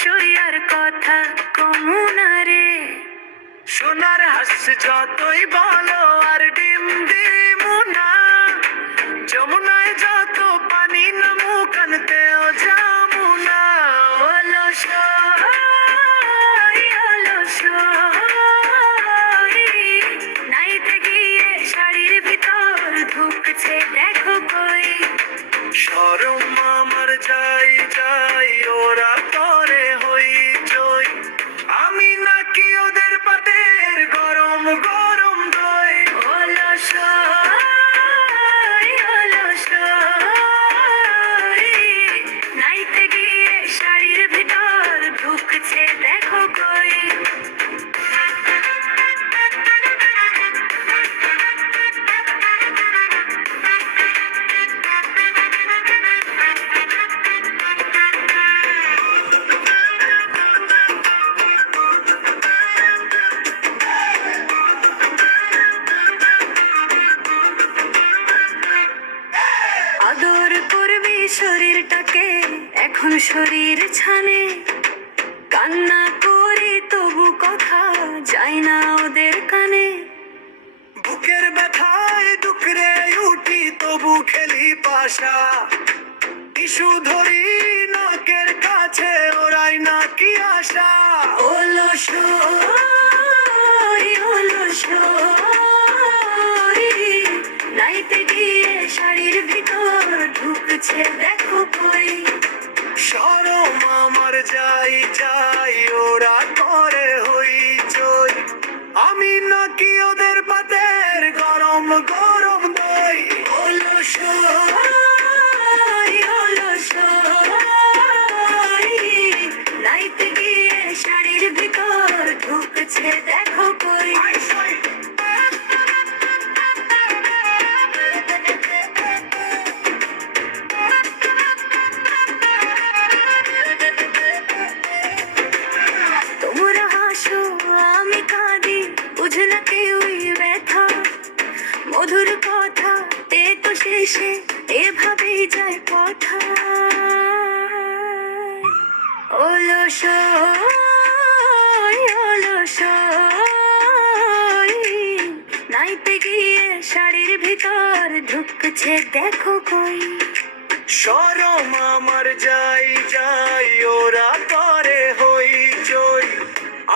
সইয়ার কথা কমুনারে সোনার হাস যতই বলো আর ডিম দিমু না, যমুনায় যত পানি নামু কানতেও যামু না। নাইতে গিয়ে শাড়ির ভিতর ঢুকছে দেখো কই। শরম আমার যাই যাই ওরা করে হইচই, আমি নাকি ওদের পাতের গরম গরম দই। নাইতে গিয়ে শাড়ির ভিতর ঢুকছে দেখো কই। আদর করবি শরীরটাকে এখন শরীর ছানে, কান্না করি তবু কথা যায় না ওদের কানে। বুকের ব্যথায় ডুকরে উঠি তবু খেলি পাশা, টিসু ধরি নাকের কাছে ওরাই নাকি আশা। নাইতে গিয়ে শাড়ির ভিতর ঢুকছে দেখো কই। শরম আমার যাই যাই ওরা করে হইচই, আমি নাকি ওদের পাতের গরম গরম দই। নাইতে গিয়ে শাড়ির ভিতর ঢুকছে দেখো কই। তোমরা হাসো আমি কাঁদি বুঝে না কেউই ব্যথা, মধুর কথা তে তো শেষে এভাবেই যায় কথা। নাইতে গিয়ে শাড়ির ভিতর ঢুকছে দেখো কই। শরম আমার যাই যাই ওরা করে হইচই,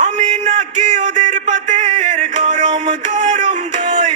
আমি নাকি ওদের পাতের গরম গরম দই।